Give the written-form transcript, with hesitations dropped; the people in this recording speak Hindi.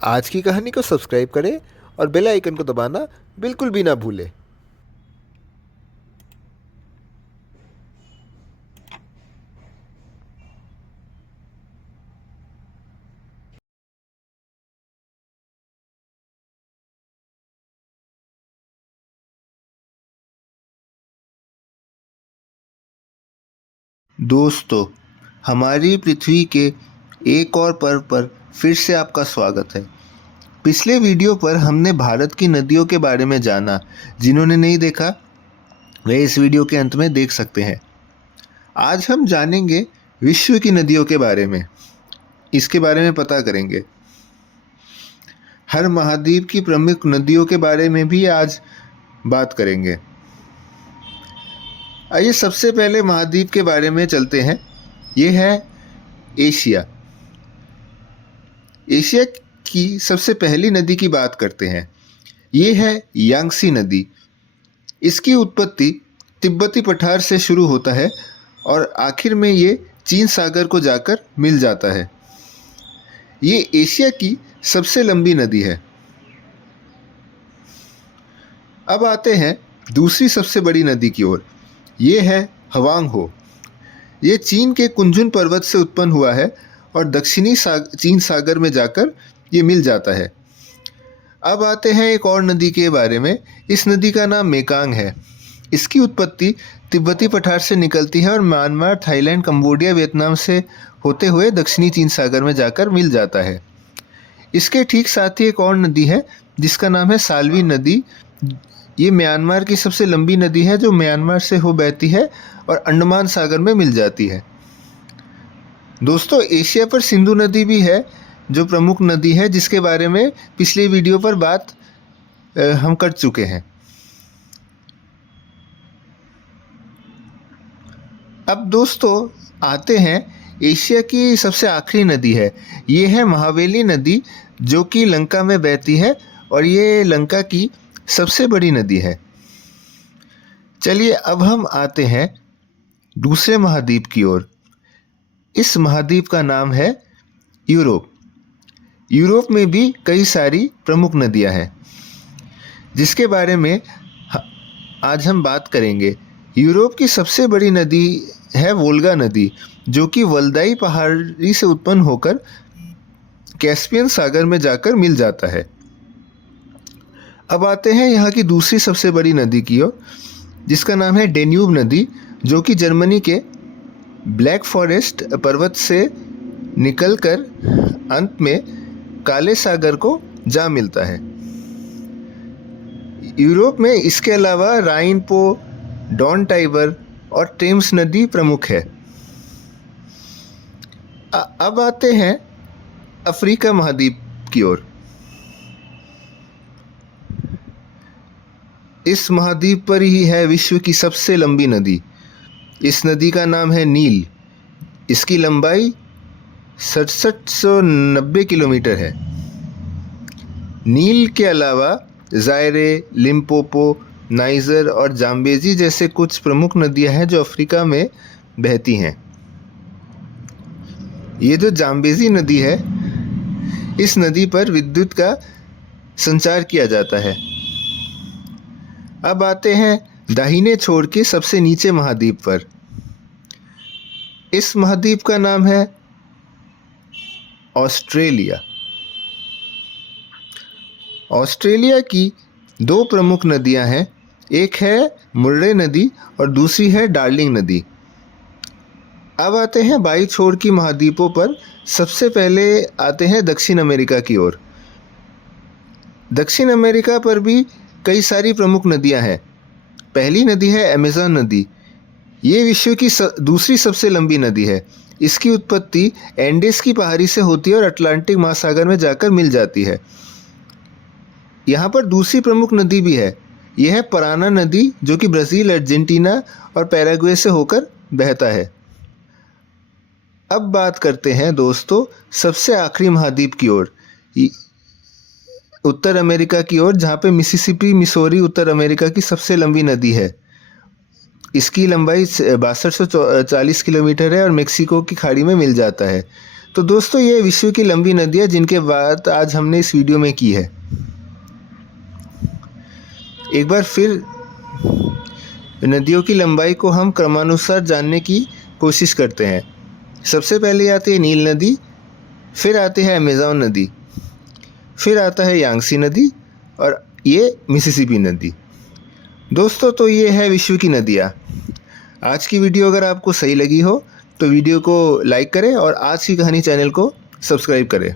आज की कहानी को सब्सक्राइब करें और बेल आइकन को दबाना बिल्कुल भी ना भूलें। दोस्तों, हमारी पृथ्वी के एक और पर्व पर फिर से आपका स्वागत है। पिछले वीडियो पर हमने भारत की नदियों के बारे में जाना। जिन्होंने नहीं देखा वे इस वीडियो के अंत में देख सकते हैं। आज हम जानेंगे विश्व की नदियों के बारे में। इसके बारे में पता करेंगे। हर महाद्वीप की प्रमुख नदियों के बारे में भी आज बात करेंगे। आइए सबसे पहले महाद्वीप के बारे में चलते हैं। ये है एशिया। एशिया की सबसे पहली नदी की बात करते हैं। ये है यांगसी नदी। इसकी उत्पत्ति तिब्बती पठार से शुरू होता है और आखिर में ये चीन सागर को जाकर मिल जाता है। ये एशिया की सबसे लंबी नदी है। अब आते हैं दूसरी सबसे बड़ी नदी की ओर। ये है हवांग हो। ये चीन के कुंजुन पर्वत से उत्पन्न हुआ है और दक्षिणी चीन सागर में जाकर ये मिल जाता है। अब आते हैं एक और नदी के बारे में। इस नदी का नाम मेकांग है। इसकी उत्पत्ति तिब्बती पठार से निकलती है और म्यांमार, थाईलैंड, कंबोडिया, वियतनाम से होते हुए दक्षिणी चीन सागर में जाकर मिल जाता है। इसके ठीक साथ ही एक और नदी है जिसका नाम है साल्वी नदी। ये म्यांमार की सबसे लंबी नदी है जो म्यांमार से हो बहती है और अंडमान सागर में मिल जाती है। दोस्तों, एशिया पर सिंधु नदी भी है जो प्रमुख नदी है, जिसके बारे में पिछले वीडियो पर बात हम कर चुके हैं। अब दोस्तों आते हैं एशिया की सबसे आखिरी नदी है। ये है महावेली नदी जो कि लंका में बहती है और ये लंका की सबसे बड़ी नदी है। चलिए अब हम आते हैं दूसरे महाद्वीप की ओर। इस महाद्वीप का नाम है यूरोप। यूरोप में भी कई सारी प्रमुख नदियां हैं जिसके बारे में आज हम बात करेंगे। यूरोप की सबसे बड़ी नदी है वोल्गा नदी जो कि वल्दाई पहाड़ी से उत्पन्न होकर कैस्पियन सागर में जाकर मिल जाता है। अब आते हैं यहाँ की दूसरी सबसे बड़ी नदी की ओर जिसका नाम है डेन्यूब नदी जो कि जर्मनी के ब्लैक फॉरेस्ट पर्वत से निकलकर अंत में काले सागर को जा मिलता है। यूरोप में इसके अलावा राइन पो, डॉन टाइबर और टेम्स नदी प्रमुख है। अब आते हैं अफ्रीका महाद्वीप की ओर। इस महाद्वीप पर ही है विश्व की सबसे लंबी नदी। इस नदी का नाम है नील। इसकी लंबाई 6790 किलोमीटर है। नील के अलावा जायरे, लिम्पोपो, नाइजर और जाम्बेजी जैसे कुछ प्रमुख नदियां हैं जो अफ्रीका में बहती हैं। ये जो जाम्बेजी नदी है, इस नदी पर विद्युत का संचार किया जाता है। अब आते हैं दाहिने छोर के सबसे नीचे महाद्वीप पर। इस महाद्वीप का नाम है ऑस्ट्रेलिया। ऑस्ट्रेलिया की दो प्रमुख नदियां हैं। एक है मुर्रे नदी और दूसरी है डार्लिंग नदी। अब आते हैं बाई छोर की महाद्वीपों पर। सबसे पहले आते हैं दक्षिण अमेरिका की ओर। दक्षिण अमेरिका पर भी कई सारी प्रमुख नदियां हैं। पहली नदी है अमेज़न नदी। ये विश्व की दूसरी सबसे लंबी नदी है। इसकी उत्पत्ति एंडेस की पहाड़ी से होती है और अटलांटिक महासागर में जाकर मिल जाती है। यहाँ पर दूसरी प्रमुख नदी भी है। यह है पराना नदी जो कि ब्राज़ील, अर्जेंटीना और पैराग्वे से होकर बहता है। अब बात करते हैं दोस्तों सबसे आखिरी महाद्वीप की ओर, उत्तर अमेरिका की ओर, जहाँ पे मिसिसिपी, मिसौरी उत्तर अमेरिका की सबसे लंबी नदी है। इसकी लंबाई 6240 किलोमीटर है और मेक्सिको की खाड़ी में मिल जाता है। तो दोस्तों ये विश्व की लंबी नदियाँ जिनके बात आज हमने इस वीडियो में की है। एक बार फिर नदियों की लंबाई को हम क्रमानुसार जानने की कोशिश करते हैं। सबसे पहले आती है नील नदी, फिर आती है अमेज़न नदी, फिर आता है यांगसी नदी और ये मिसिसिपी नदी। दोस्तों तो ये है विश्व की नदियाँ। आज की वीडियो अगर आपको सही लगी हो तो वीडियो को लाइक करें और आज की कहानी चैनल को सब्सक्राइब करें।